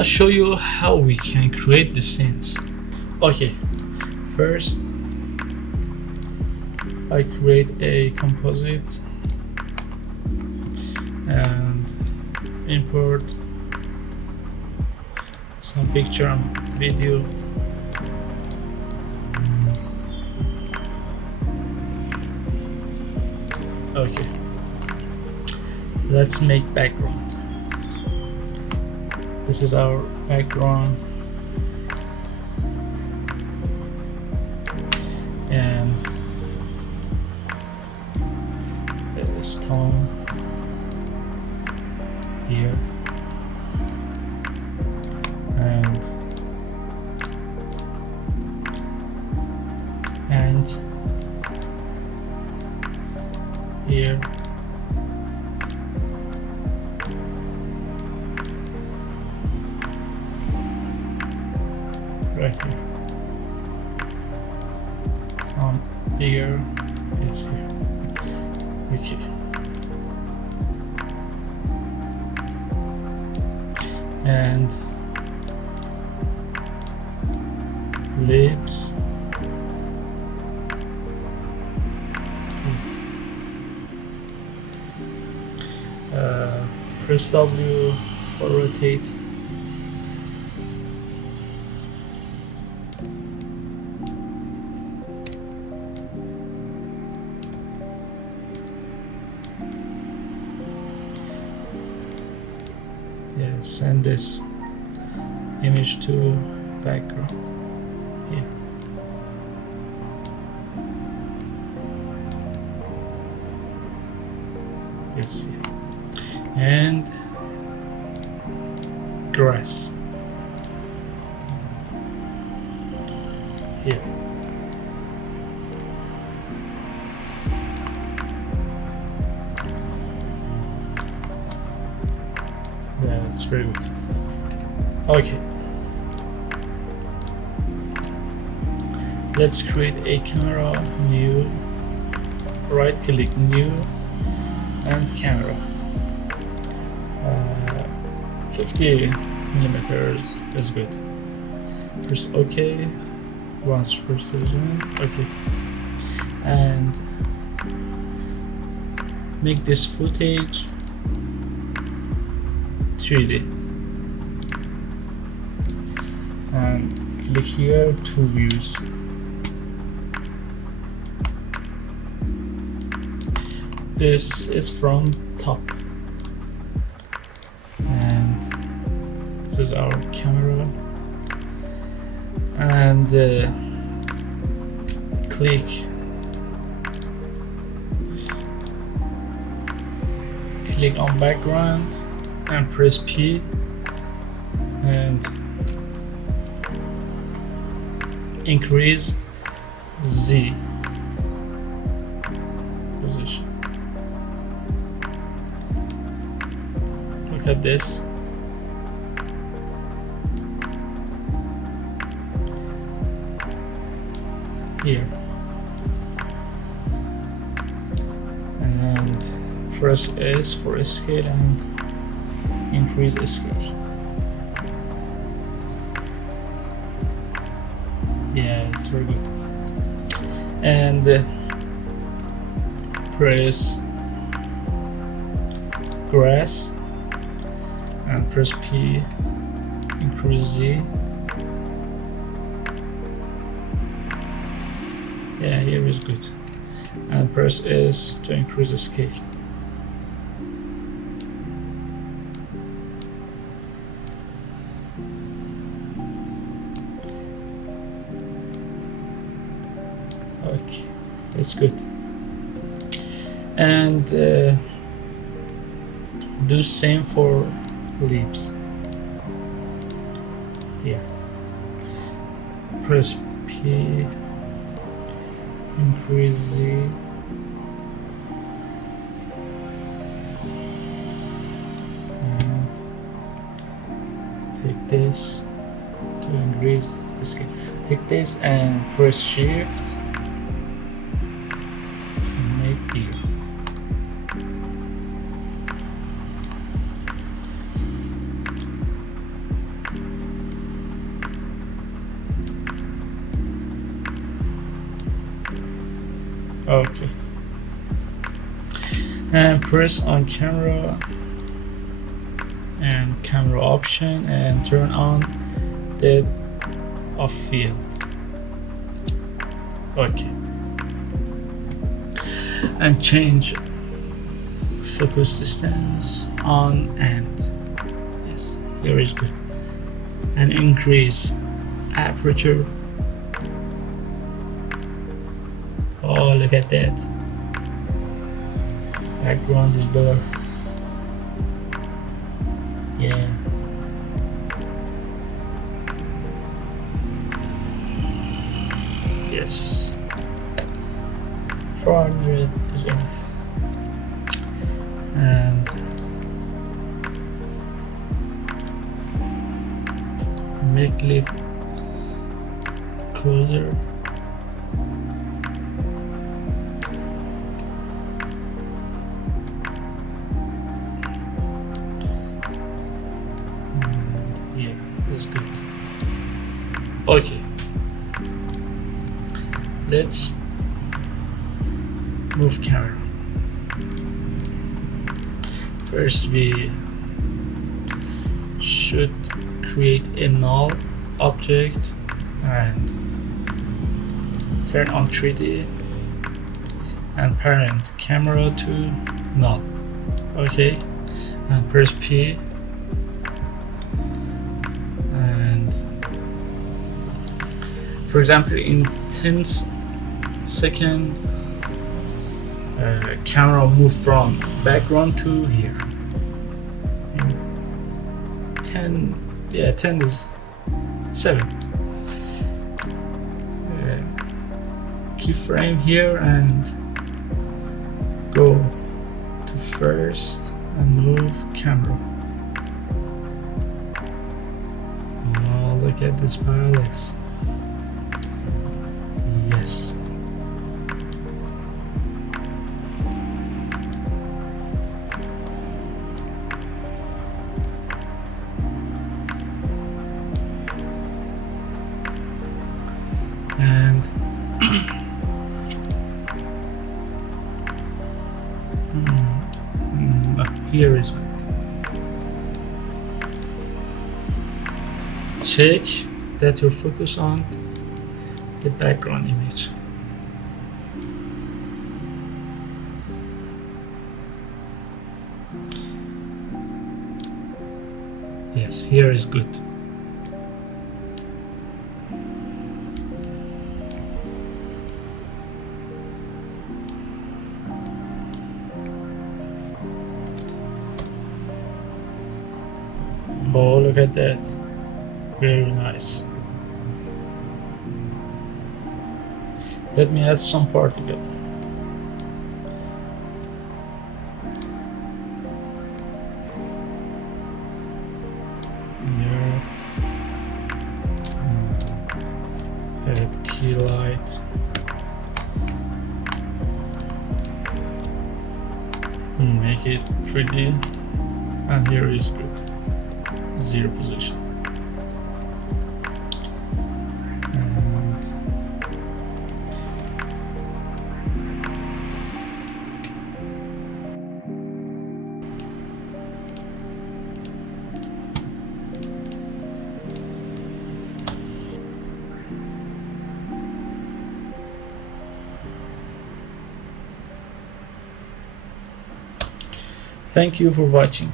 to show you how we can create the scenes. Okay, first I create a composite and import some picture and video. Okay, let's make background. This is our background, and the stone here, and here, right here. Some bigger is here. Okay. And lips. Press W for rotate. Yeah, send this image to background here. Yes, here. And grass here. Yeah, that's very good. Okay, let's create a camera, new, right click, new, and camera. 50 millimeters is good. Press OK. Once precision. Okay. And make this footage 3D. And click here, 2 views. This is from top. This is our camera, and click on background and press P and increase Z position. Look at this. Here, and press S for scale and increase scale. Yeah, it's very good. And press grass and press P, increase Z. Yeah, here is good. And press S to increase the scale. Okay, it's good. And do same for leaves. Here. Press P. Increase Z, and take this to increase the scale. Take this and press Shift and make bigger. Okay. And press on camera and camera option and turn on depth of field. Okay. And change focus distance on, and yes, here is good. And increase aperture. Oh, look at that. Background is blur. Yeah. Yes. 400 is enough. And make lift closer. And here is good. Okay. Let's move camera. First we should create a null object and turn on 3D and parent camera to null. Okay, and press P and for example in 10 seconds camera move from background to here. 10, yeah, 10 is 7. Keyframe here and go to first and move camera. Oh, look at this parallax. Yes. And here is one. Check that you focus on the background image. Yes, here is good. Oh, look at that. Very nice. Let me add some particle. Here. Add key light. Make it 3D. And here is good. 0 position. And thank you for watching.